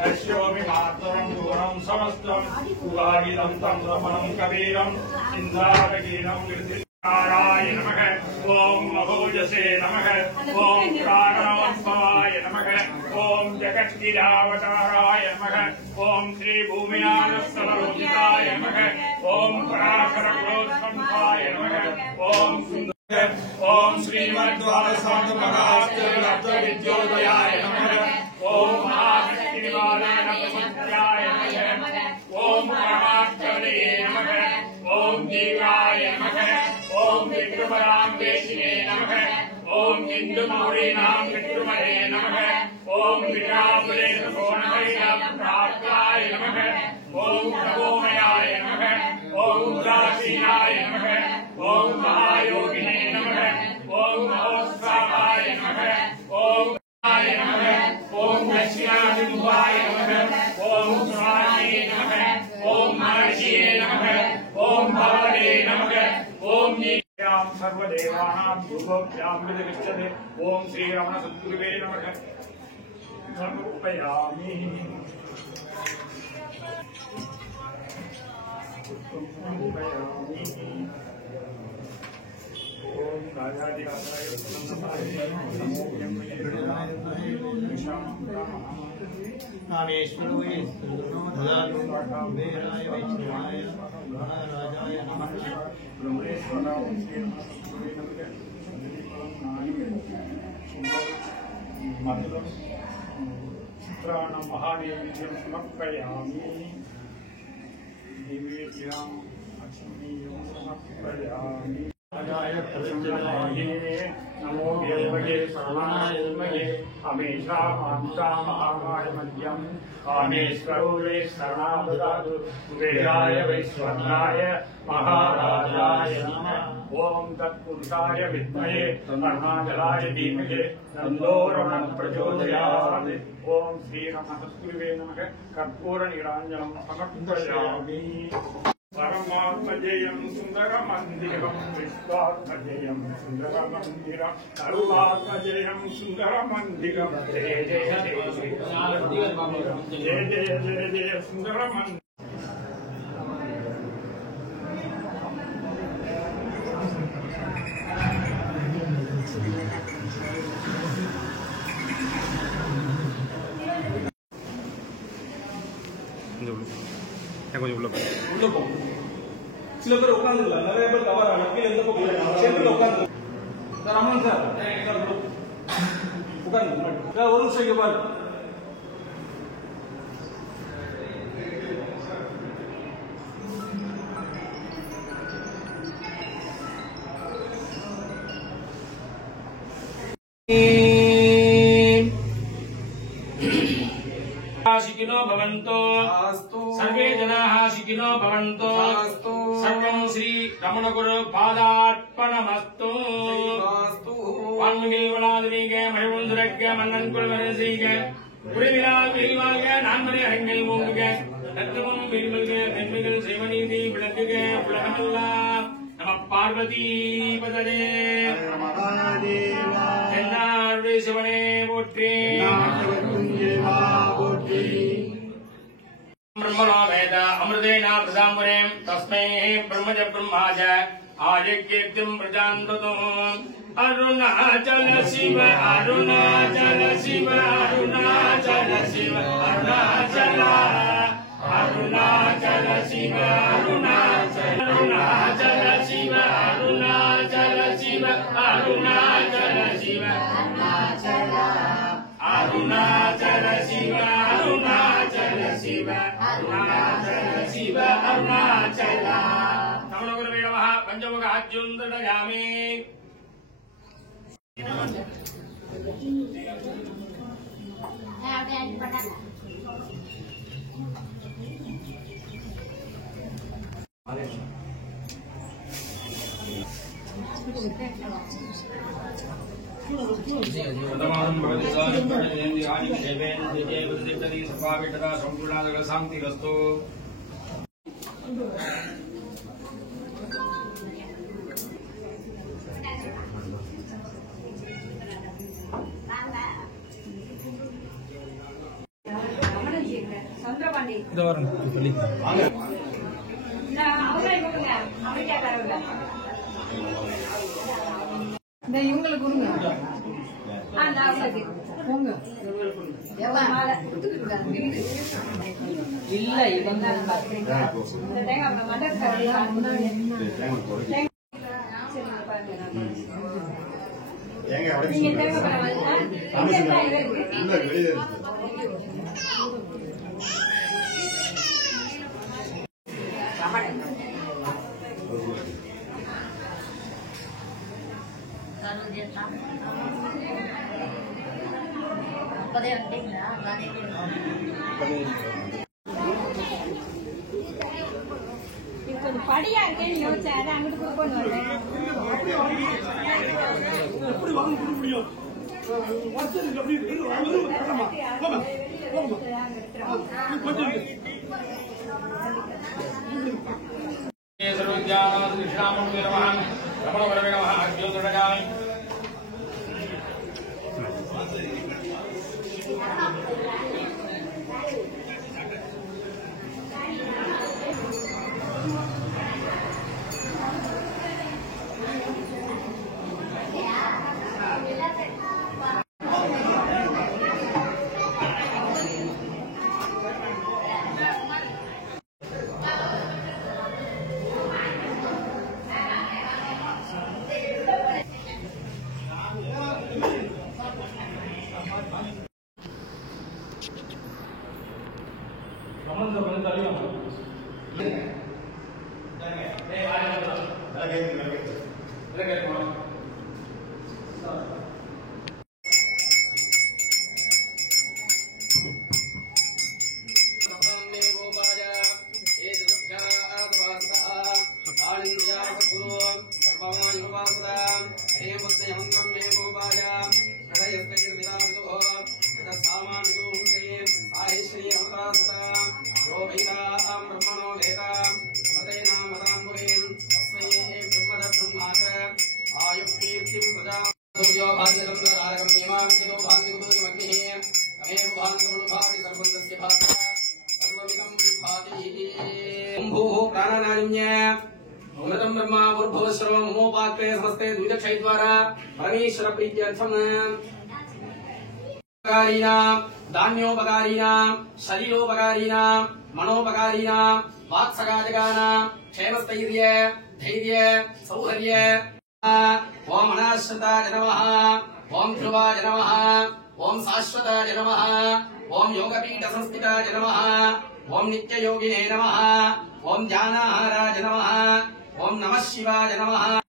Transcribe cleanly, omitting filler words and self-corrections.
यस्योमि मातरं दूरं समस्तं उगाहितं तं रमणं कबीरं इन्द्रावगीनं गिरिधाराय नमः। ओम महोजसे नमः। ओम प्राणोद्भवाय नमः। ओम जगद्गिरावताराय नमः। ओम श्री भूमिनाथस्थलरोहिताय नमः। ओम पराशरक्रोधसंहाय नमः। ओम ओम श्रीमद्वादशांतमहाविद्योदयाय नमः। ओम महाशक्तिनिवाराय नमः। ओम परमात्मने नमः। ओम देवाय नमः। ओम विक्रमराम्बेशिने नमः। ओम हिंदुमौलीनां विक्रमणे नमः। ओम विरामलेशोणमयप्राप्ताय नमः। ओम प्रभोमयाय नमः। ओम उदासीनाय नमः। ओम महायोगिने नमः। ओम महोत्साहाय नमः। ओम आय नमः। ओम दक्षिणाभिमुखाय नमः। ओम स्वाहाय नमः। ओम महर्षिये नमः। ओम भवने नमः। ओम सर्वदेवानां भूभोभ्यां विदिष्यते। ओम श्रीरमण सद्गुरुवे नमः। समर्पयामि। ओम राजाधिराजाय रामेश्वराय कुबेराय वैष्णवाय महाराजाय नमः। चित्राणां महानैवेद्यं समर्पयामि। नैवेद्यम् अक्षमीयं समर्पयामि। नमो देवगे सर्वाय विद्महे हमेशा माता महामाय मध्यम कामेश्वरो वे शरणागतादु कुबेराय वैश्वरनाय महाराजाय नमः। ओम तत्पुरुषाय विद्महे अरुणाचलाय धीमहि तन्नो रमणः प्रचोदयात्। ओम श्रीरमणस्तुवे नमः। कर्पूर नीराञ्जनं समर्पयामि। परमात्मजेयं सुन्दरमन्दिरं विश्वात्मजेयं सुन्दरमन्दिरं करुणात्मजेयं सुन्दरमन्दिरं जय जय जय जय जय जय जय सुन्दरमन्दिरम्। கொஞ்சம் உள்ள போ. சில பேர் உட்காந்துக்கலாம், நிறைய பேர் கவர் ஆகலாம். கீழே எந்த பக்கம் சென்டர்ல உட்காந்து சார் அம்மன் சார் உட்காந்து ஒரு நிமிஷம் இங்க பாரு. शिखिनो भवन्तु सर्वे जनाः शिखिनो भवन्तु सर्वं श्री रमणगुरु पादार्पणमस्तु। वान्मिगिल वलादिनीக மகிழ்வுந்துரைக்க மன்னன் குலவரசிக உரிமையால் விரிவாக நான்மறை அரங்கில் மூங்குக தத்துவம் விரிவல்க நன்மைகள் செய்வநீதி விளக்குக உலகமெல்லாம் நம பார்வதி பதரே என்னாருடைய சிவனே போற்றி ब्रह्मणो वेद अमृतेना प्रदाम्बरे तस्मै ब्रह्मज ब्रह्माज आदिकीर्तिं प्रजान्ततो। अरुणाचल शिव अरुणाचल शिव अरुणाचल शिव अरुणाचल अरुणाचल शिव अरुणाचल अरुणाचल शिव अरुणाचल शिव अरुणाचल शिव अरुणाचल शिव अरुणाचल शिव अरुणाचल शिव अरुणाचल। नमोगुरवे नमः। पंचमुख आज्युन्दयामि। शांतिरस्तु। இந்த வாரம் சொல்லி இவங்களுக்கு கொடுங்க போங்க இல்ல இவங்க படியா இருக்கேன்னு யோசிச்சேன் அங்கிட்டு கொடுக்கணும் எப்படி வாங்க கொடுக்க முடியும் अमृतम ब्रह्मा भूर्भुव सर्वं ममोपाक्रे समस्ते द्विदक्षयद्वारा परमेश्वर प्रीत्यर्थम धान्योपकारीणां शरीरोपकारीणां मनोपकारीणां वाक्सगाजगानां क्षेमस्थैर्य धैर्य सौहर्य ओम अनाश्रिताय नमः ओम ध्रुवाय नमः ओम शाश्वताय नमः ओम योगपीठ संस्थिताय नमः ओम नित्ययोगिने नमः ओम ज्ञानाहाराय नमः ओम नमः शिवाय नमः।